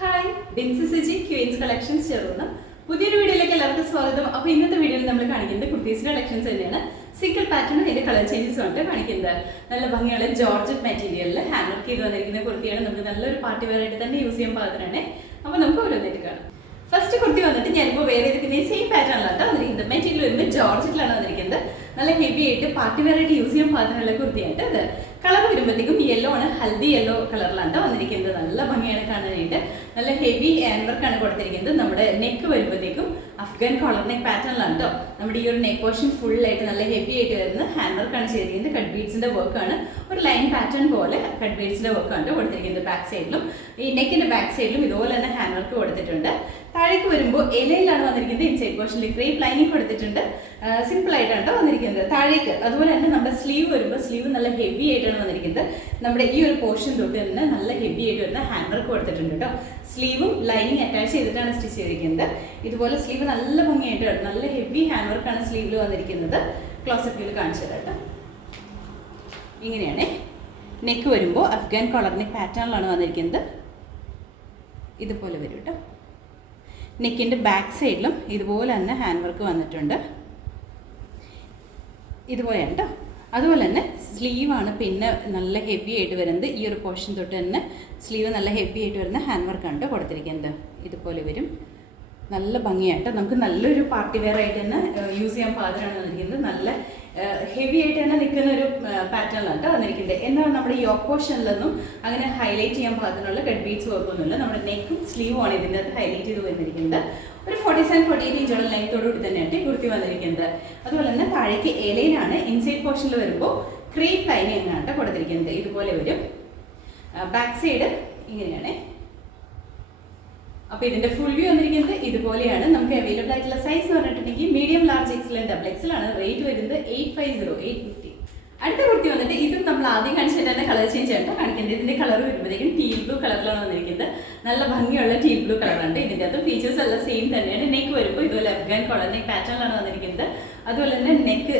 Hi, Binsy Suji Queens Collections ചേർന്ന പുതിയൊരു വീഡിയോയിലേക്ക് എല്ലാവർക്കും സ്വാഗതം. അപ്പോൾ ഇന്നത്തെ വീഡിയോയിൽ നമ്മൾ കാണിക്കുന്നത് കുർത്തീസിന്റെ കളക്ഷൻസ് തന്നെയാണ്. സിംഗിൾ പാറ്റേൺ അതിന്റെ കളർ ചേഞ്ചസ് കൊണ്ട് കാണിക്കുന്നത്. നല്ല ഭംഗിയുള്ള ജോർജറ്റ് മെറ്റീരിയലിൽ ഹാൻഡ് വർക്ക് ചെയ്ത് വന്നിരിക്കുന്ന കുർത്തിയാണ്. നമുക്ക് നല്ലൊരു പാർട്ടി വെയർ ആയിട്ട് തന്നെ യൂസ് ചെയ്യാൻ പാകത്തിനാണ്. അപ്പോൾ നമുക്ക് ഓരോന്നായിട്ട് കാണാം. ഫസ്റ്റ് കുർത്തി വന്നിട്ട് ഞാനിപ്പോൾ വേറെ ഇരിക്കുന്ന സെയിം പാറ്റേണിലാണ് വന്നിരിക്കുന്നത്. മെറ്റീരിയൽ വരുമ്പോൾ ജോർജറ്റിലാണ് വന്നിരിക്കുന്നത്. നല്ല ഹെവി ആയിട്ട് പാർട്ടി വെയർ ആയിട്ട് യൂസ് ചെയ്യാൻ പാകത്തിനുള്ള കുർത്തിയായിട്ട് അത് കളർ വരുമ്പോഴത്തേക്കും യെല്ലോ ആണ്, ഹൽദി യെല്ലോ കളറിലാണ് വന്നിരിക്കുന്നത്. നല്ല ഭംഗിയാണ് കാണാനായിട്ട്. നല്ല ഹെവി ഹാൻഡ് വർക്കാണ് കൊടുത്തിരിക്കുന്നത്. നമ്മുടെ നെക്ക് വരുമ്പോഴത്തേക്കും അഫ്ഗാൻ കോളർ നെക്ക് പാറ്റേണിലാണ് കേട്ടോ. നമ്മുടെ ഈ ഒരു നെക്ക് പോർഷൻ ഫുള്ളായിട്ട് നല്ല ഹെവി ആയിട്ട് വരുന്ന ഹാൻഡ് വർക്കാണ് ചെയ്തിരിക്കുന്നത്. കട്ട് ബീഡ്സിന്റെ വർക്കാണ്, ഒരു ലൈൻ പാറ്റേൺ പോലെ കട്ട് ബീഡ്സിന്റെ വർക്കാണ് കൊടുത്തിരിക്കുന്നത്. ബാക്ക് സൈഡിലും ഈ നെക്കിന്റെ ബാക്ക് സൈഡിലും ഇതുപോലെ തന്നെ ഹാൻഡ് വർക്ക് കൊടുത്തിട്ടുണ്ട്. താഴേക്ക് വരുമ്പോൾ ഇലയിലാണ് വന്നിരിക്കുന്നത്. ഇൻസൈഡ് പോർഷനിൽ ക്രേപ്പ് ലൈനിങ് കൊടുത്തിട്ടുണ്ട്. സിമ്പിൾ ആയിട്ടാണ് വന്നിരിക്കുന്നത്. താഴേക്ക് അതുപോലെ തന്നെ നമ്മുടെ സ്ലീവ് വരുമ്പോൾ സ്ലീവ് നല്ല ഹെവി ആയിട്ടാണ് വന്നിരിക്കുന്നത്. നമ്മുടെ ഈ ഒരു പോർഷൻ തൊട്ട് തന്നെ നല്ല ഹെവി ആയിട്ട് വരുന്ന ഹാൻഡ് വർക്ക് കൊടുത്തിട്ടുണ്ട് കേട്ടോ. സ്ലീവും ലൈനിങ് അറ്റാച്ച് ചെയ്തിട്ടാണ് സ്റ്റിച്ച് ചെയ്തിരിക്കുന്നത്. ഇതുപോലെ സ്ലീവ് നല്ല ഭംഗിയായിട്ട് നല്ല ഹെവി ഹാൻഡ് വർക്കാണ് സ്ലീവിൽ വന്നിരിക്കുന്നത്. ക്ലോസപ്പ് വ്യൂവിൽ കാണിച്ചു തരാം കേട്ടോ. ഇങ്ങനെയാണ് നെക്ക് വരുമ്പോൾ അഫ്ഗാൻ കോളർ നെക്ക് പാറ്റേണിലാണ് വന്നിരിക്കുന്നത്. ഇതുപോലെ വരും കേട്ടോ. നെക്കിൻ്റെ ബാക്ക് സൈഡിലും ഇതുപോലെ തന്നെ ഹാൻഡ് വർക്ക് വന്നിട്ടുണ്ട്. ഇതുപോലെയാണ് കേട്ടോ. അതുപോലെ തന്നെ സ്ലീവാണ് പിന്നെ നല്ല ഹെവി ആയിട്ട് വരുന്നത്. ഈ ഒരു പോർഷൻ തൊട്ട് തന്നെ സ്ലീവ് നല്ല ഹെവി ആയിട്ട് വരുന്ന ഹാൻഡ് വർക്കാണ് കൊടുത്തിരിക്കുന്നത്. ഇതുപോലെ വരും. നല്ല ഭംഗിയായിട്ട് നമുക്ക് നല്ലൊരു പാർട്ടി വെയർ ആയിട്ട് തന്നെ യൂസ് ചെയ്യാൻ പാകത്തിനാണ് വന്നിരിക്കുന്നത്. നല്ല ഹെവി ആയിട്ട് തന്നെ നിൽക്കുന്ന ഒരു പാറ്റേണിലാണ് വന്നിരിക്കുന്നത്. എന്നാൽ നമ്മുടെ യോക്ക് പോർഷനിലൊന്നും അങ്ങനെ ഹൈലൈറ്റ് ചെയ്യാൻ പാകത്തിനുള്ള കട്ട് ബീഡ്സ് വർക്കൊന്നുമില്ല. നമ്മുടെ നെക്കും സ്ലീവും ആണ് ഇതിൻ്റെ അകത്ത് ഹൈലൈറ്റ് ചെയ്ത് വന്നിരിക്കുന്നത്. ഒരു 47-48 ഇഞ്ചോളം ലെങ്ത്തോടുകൂടി തന്നെയാണ് കുർത്തി വന്നിരിക്കുന്നത്. അതുപോലെ തന്നെ താഴേക്ക് എലൈനാണ്. ഇൻസൈഡ് പോർഷനിൽ വരുമ്പോൾ ക്രീപ്പ് ലൈനിങ് ആണ് കൊടുത്തിരിക്കുന്നത്. ഇതുപോലെ വരും. ബാക്ക് സൈഡ് ഇങ്ങനെയാണ്. അപ്പോൾ ഇതിന്റെ ഫുൾ വ്യൂ വന്നിരിക്കുന്നത് ഇതുപോലെയാണ്. നമുക്ക് അവൈലബിൾ ആയിട്ടുള്ള സൈസ് എന്ന് പറഞ്ഞിട്ടുണ്ടെങ്കിൽ medium, large, XL, double XL ആണ്. റേറ്റ് വരുന്നത് 850. അടുത്ത കുർത്തി വന്നിട്ട് ഇതും നമ്മൾ ആദ്യം കാണിച്ചിട്ട് തന്നെ കളർ ചേഞ്ച് ആയിട്ട് കാണിക്കുന്നത്. ഇതിന്റെ കളർ വരുമ്പോഴേക്കും ടീൽ ബ്ലൂ കളറിലാണ് വന്നിരിക്കുന്നത്. നല്ല ഭംഗിയുള്ള ടീൽ ബ്ലൂ കളറാണ്. ഇതിന്റെ അകത്ത് ഫീച്ചേഴ്സ് എല്ലാം സെയിം തന്നെയാണ്. നെക്ക് വരുമ്പോൾ ഇതുപോലെ അഫ്ഗാൻ കോളർ നെക്ക് പാറ്റേണിലാണ് വന്നിരിക്കുന്നത്. അതുപോലെ തന്നെ നെക്ക്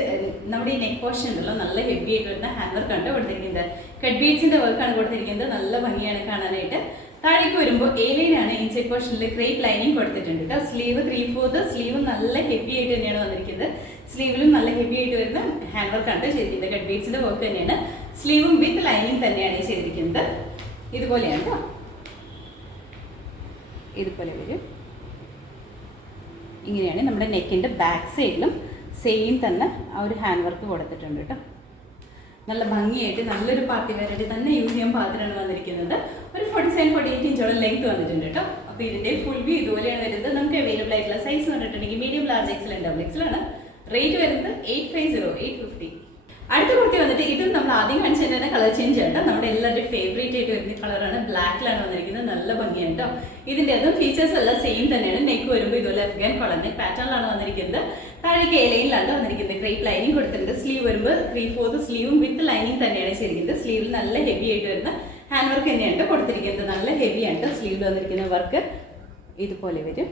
നമ്മുടെ ഈ നെക്ക് പോർഷൻ ഉണ്ടല്ലോ നല്ല ഹെവി ആയിട്ട് വരുന്ന ഹാൻഡ് വർക്കാണ് കൊടുത്തിരിക്കുന്നത്. കട്ട് ബീഡ്സിന്റെ വർക്കാണ് കൊടുത്തിരിക്കുന്നത്. നല്ല ഭംഗിയാണ് കാണാനായിട്ട്. താഴേക്ക് വരുമ്പോൾ എലൈനാണ്. ഇൻസൈഡ് പോർഷനിൽ ക്രേപ്പ് ലൈനിങ് കൊടുത്തിട്ടുണ്ട് കേട്ടോ. സ്ലീവ് 3/4 സ്ലീവ് നല്ല ഹെവി ആയിട്ട് തന്നെയാണ് വന്നിരിക്കുന്നത്. സ്ലീവിലും നല്ല ഹെവി ആയിട്ട് വരുന്ന ഹാൻഡ് വർക്കാണ് ചെയ്തിരിക്കുന്നത്. കട്ട് ബീഡ്സിന്റെ വർക്ക് തന്നെയാണ്. സ്ലീവും വിത്ത് ലൈനിങ് തന്നെയാണ് ചെയ്തിരിക്കുന്നത്. ഇതുപോലെയാണ് കേട്ടോ. ഇതുപോലെ വരും. ഇങ്ങനെയാണ് നമ്മുടെ നെക്കിന്റെ ബാക്ക് സൈഡിലും സെയിം തന്നെ ആ ഒരു ഹാൻഡ് വർക്ക് കൊടുത്തിട്ടുണ്ട് കേട്ടോ. നല്ല ഭംഗിയായിട്ട് നല്ലൊരു പാർട്ടി വെയർ ആയിട്ട് തന്നെ യൂസ് ചെയ്യാൻ പാകത്തിനാണ് വന്നിരിക്കുന്നത്. ഒരു 47-48 ഇഞ്ചോളം ലെങ്ത് വന്നിട്ടുണ്ട് കേട്ടോ. അപ്പോൾ ഇതിന്റെ ഫുൾ വ്യൂ ഇതുപോലെയാണ് വരുന്നത്. നമുക്ക് അവൈലബിൾ ആയിട്ടുള്ള സൈസ് എന്ന് പറഞ്ഞിട്ടുണ്ടെങ്കിൽ medium, large, XL, double XL ആണ്. റേറ്റ് വരുന്നത് 850. അടുത്ത കുർത്തി വന്നിട്ട് ഇതും നമ്മൾ ആദ്യം കാണിച്ചത് തന്നെ കളർ ചേഞ്ച് ആണ്. നമ്മുടെ എല്ലാവരുടെയും ഫേവറേറ്റ് ആയിട്ട് വരുന്ന കളറാണ്. ബ്ലാക്കിലാണ് വന്നിരിക്കുന്നത്. നല്ല ഭംഗിയാണ് കേട്ടോ. ഇതിന്റെ അതും ഫീച്ചേഴ്സ് എല്ലാം സെയിം തന്നെയാണ്. നെക്ക് വരുമ്പോൾ ഇതുപോലെ അഫ്ഗാൻ കോളർ നെക്ക് പാറ്റേണിലാണ് വന്നിരിക്കുന്നത്. താഴേക്ക് എലൈനിലാണ് വന്നിരിക്കുന്നത്. ക്രേപ്പ് ലൈനിങ് കൊടുത്തിട്ടുണ്ട്. സ്ലീവ് വരുമ്പോൾ 3/4 സ്ലീവും വിത്ത് ലൈനിങ് തന്നെയാണ് ചെയ്തിരിക്കുന്നത്. സ്ലീവിൽ നല്ല ഹെവി ആയിട്ട് വരുന്ന ഹാൻഡ് വർക്ക് തന്നെയാണ് കൊടുത്തിരിക്കുന്നത്. നല്ല ഹെവിയാണ് സ്ലീവിൽ വന്നിരിക്കുന്ന വർക്ക്. ഇതുപോലെ വരും.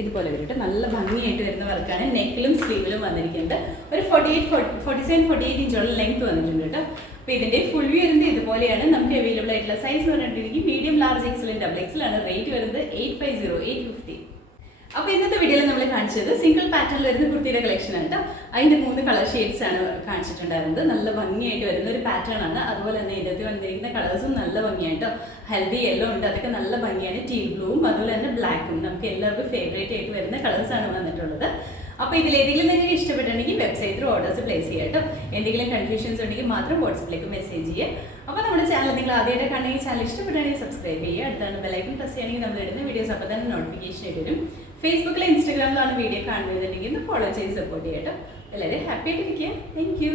ഇതുപോലെ വരും. നല്ല ഭംഗിയായിട്ട് വരുന്ന വർക്കാണ്. നെക്കിലും സ്ലീവിലും വന്നിരിക്കുന്നത്. ഒരു 47-48 ഇഞ്ചോളം ലെങ്ത് വന്നിട്ടുണ്ട് കേട്ടോ. അപ്പോൾ ഇതിന്റെ ഫുൾ വ്യൂ വരുന്നത് ഇതുപോലെയാണ്. നമുക്ക് അവൈലബിൾ ആയിട്ടുള്ള സൈസ് എന്ന് പറഞ്ഞിട്ടുണ്ടെങ്കിൽ medium, large, XL, double XL ആണ്. റേറ്റ് വരുന്നത് 850. അപ്പോൾ ഇന്നത്തെ വീഡിയോയിൽ നമ്മൾ കാണിച്ചത് സിംഗിൾ പാറ്റേണിൽ വരുന്ന കുർത്തിയുടെ കളക്ഷൻ ആണ് കേട്ടോ. അതിന്റെ 3 കളർ ഷെയ്ഡ്സ് ആണ് കാണിച്ചിട്ടുണ്ടായിരുന്നത്. നല്ല ഭംഗിയായിട്ട് വരുന്ന ഒരു പാറ്റേൺ ആണ്. അതുപോലെ തന്നെ ഇതിനകത്ത് വന്നിരിക്കുന്ന കളേഴ്സും നല്ല ഭംഗിയായിട്ടോ. ഹെൽദി യെല്ലോ ഉണ്ട്, അതൊക്കെ നല്ല ഭംഗിയാണ്. ടീൽ ബ്ലൂവും അതുപോലെ തന്നെ ബ്ലാക്കും നമുക്ക് എല്ലാവർക്കും ഫേവറേറ്റ് ആയിട്ട് വരുന്ന കളേഴ്സ് ആണ് വന്നിട്ടുള്ളത്. അപ്പോൾ ഇതിലേതെങ്കിലും നിങ്ങൾക്ക് ഇഷ്ടപ്പെട്ടുണ്ടെങ്കിൽ വെബ്സൈറ്റിൽ ഓർഡേഴ്സ് പ്ലേസ് ചെയ്യാം കേട്ടോ. എന്തെങ്കിലും കൺഫ്യൂഷൻസ് ഉണ്ടെങ്കിൽ മാത്രം വാട്സപ്പിലേക്ക് മെസ്സേജ് ചെയ്യുക. അപ്പോൾ നമ്മുടെ ചാനൽ നിങ്ങൾ ആദ്യമായിട്ട് കണ്ടെങ്കിൽ ചാനൽ ഇഷ്ടപ്പെട്ടാണെങ്കിൽ സബ്സ്ക്രൈബ് ചെയ്യുക. അടുത്താണ് ബെല്ലൈക്കൺ പ്രസ് ചെയ്യുകയാണെങ്കിൽ നമ്മൾ ഇടുന്ന വീഡിയോസ് അപ്പോൾ തന്നെ നോട്ടിഫിക്കേഷൻ ആയിട്ട് വരും. ഫേസ്ബുക്കിലും ഇൻസ്റ്റാഗ്രാമിലാണ് വീഡിയോ കാണുന്നതെന്നുണ്ടെങ്കിൽ ഫോളോ ചെയ്ത് സപ്പോർട്ട് ചെയ്യാം കേട്ടോ. എല്ലാവരും ഹാപ്പി ആയിട്ടിരിക്കുക. Thank you.